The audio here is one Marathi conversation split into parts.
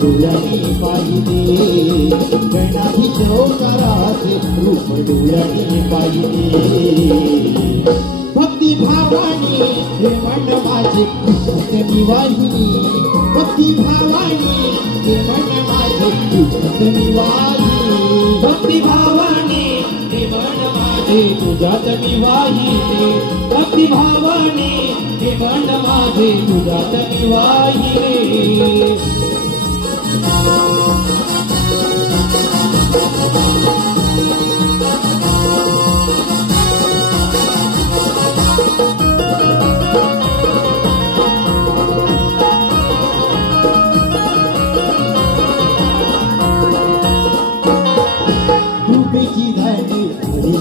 डोळ्यांनी पाहिले गणाधीशोकाराचे रूप डोळ्यांनी पाहिले भक्ती भावाने हे मन माझे तुझ्यात मी वाहिनी भक्ती भावाने हे मन माझे तुझ्यात मी वाहिनी भक्ती भावाने हे मन माझे तुझ्यात मी वाहिनी भक्ती भावाने हे मन माझे तुझ्यात मी वाहिनी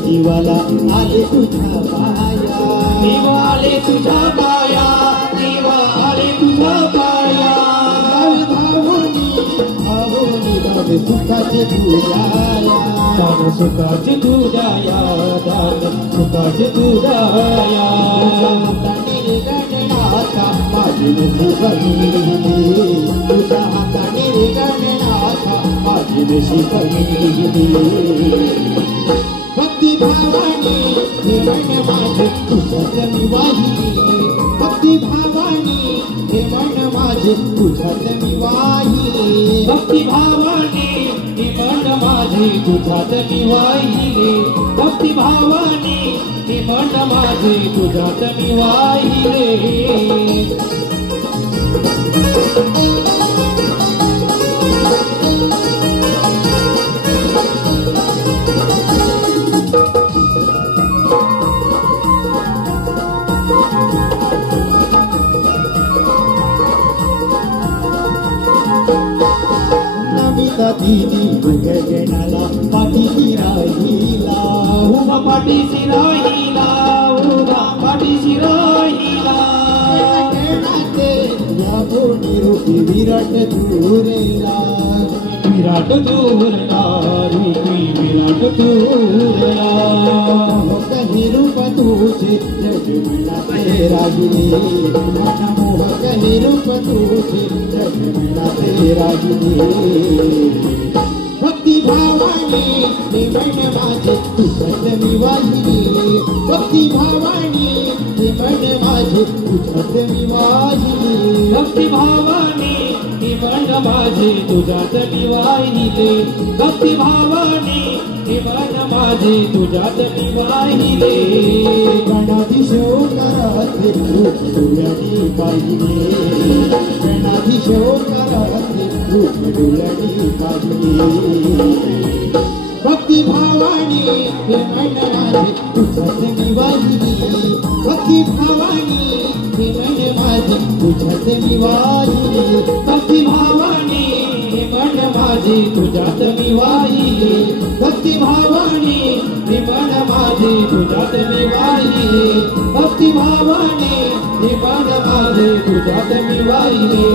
जीवाला आले तुझ्या पाया देवा आले तुझ्या पाया देवा आले तुझ्या पाया धावोनी धावोनी दान सुखाचे तुझ्याया दान सुखाचे तुझ्याया दान सुखाचे तुझ्याया हाताने गणनाथा माझी सुखी तुझ्या हाताने गणनाथा माझी सुखी भक्ती भावानी हे मन माझे तुझ्यात मी वाहिनी भक्ती भावानी हे मन माझे तुझ्यात मी वाहिनी भक्ती भावानी हे मन माझे तुझ्यात मी वाहिनी भक्ती भावानी हे मन माझे तुझ्यात मी वाहिनी दीदी गगनाला पाठीशी राहिला उभा पाठीशी राहिला उभा पाठीशी राहिला या बोनी रूपी विराट दूरेला विराट दूरला रूपी विराट दूरला कही रूप तुझे जग मला ते रागिले मनमोहक हे रूप तुझे जग मला ते रागिले भक्ती भावानी हे मन माझे तुझ्यात मी वाहिनी भक्ती भावानी हे मन माझे तुझ्यात मी वाहिनी भक्ती भावानी हे मन माझे तुझ्यात मी वाहिनी भक्ती भावानी हे मन माझे तुझ्यात मी वाहिनी गणाधीशोकाराचे रूप डोळ्यांनी पाहिले गणाधीशोकाराचे रूप डोळ्यांनी पाहिले भक्ती भावानी हे मन माझे तुझ्यात मी वाहिनी भक्ती भावानी हे मन माझे तुझ्यात मी वाहिनी भक्ती भावानी हे मन माझे तुझ्यात मी वाहिनी भक्ती भावानी हे मन माझे तुझ्यात मी वाहिनी भक्ती भावानी हे मन माझे तुझ्यात मी वाहिनी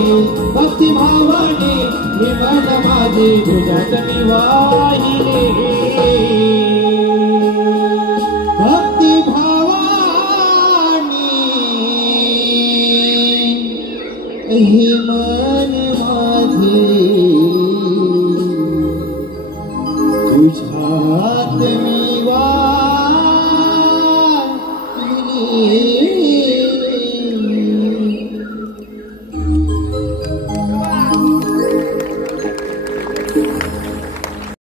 भक्ती भावानी हे मन माझे तुझ्यात मी वाहिनी भक्ती भावानी हे मन माझे तुझ्यात मी वाहिनी